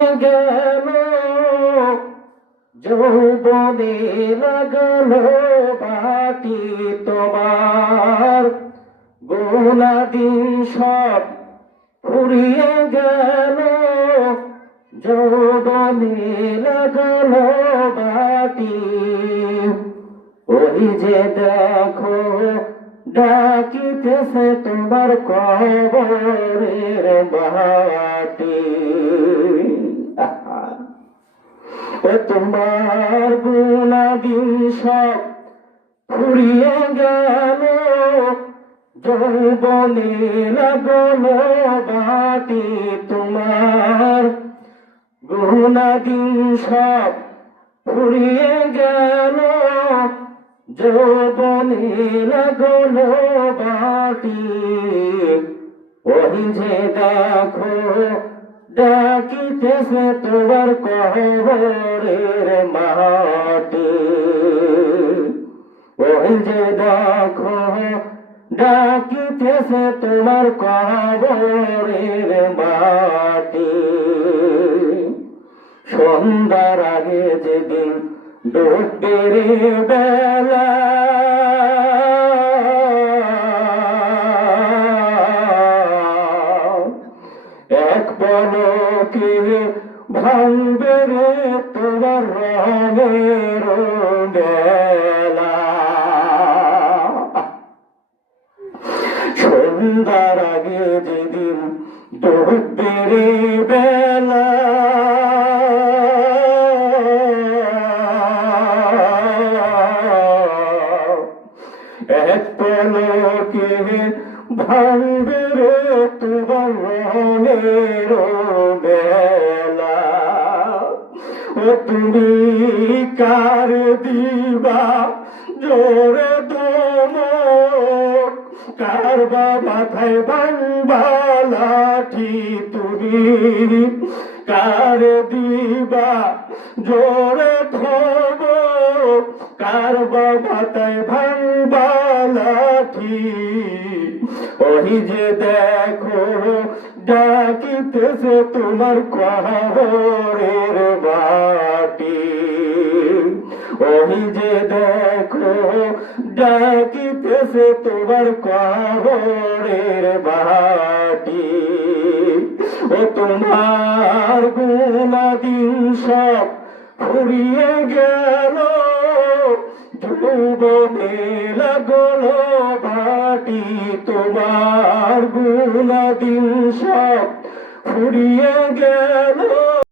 গেল, যৌবনে লাগল বাটি তোমার। গোলাদিন সব ফুরিয়ে গেল, যৌবনে লাগল বাটি ওই যে দেখো, ডাকিতেছে তোমার কবরের বাটি ও তোমার গুণাদিন সব ফুরিয়ে গেল। যৌবনে লাগল বাটি তোমার গুণাদিন সব ফুরিয়ে গেল। যৌবনে লাগল বাটি ওই যে দেখো ডাকিতেছে তোমার কবরের মাটি ওই যে দেখো ডাকিতেছে তোমার কবরের মাটি সন্ধ্যার আগে যেদিন ডুববে রে বেলা পলকে ভাঙবে রে তোমার রঙের সন্ধ্যার আগে যেদিন ডুববে রে বেলা এক পলকে ভাঙবে রে তোমার রঙের বেলা ও তুমি কার দিবা জোরে দমক? কার বা মাথায় বাংবা লাঠি তুমি? দিবা জোরে ধব কার ভাঙবা যে দেখো, ডাকিতেছে তোমার কবরের বাটি। ওই যে দেখো, ডাকিতেছে তোমার কবরের বাটি। ও তোমার গুণাদিন সব ফুরিয়ে গেল। যৌবনে লাগল বাটি তোমার গুণাদিন সব ফুরিয়ে গেল।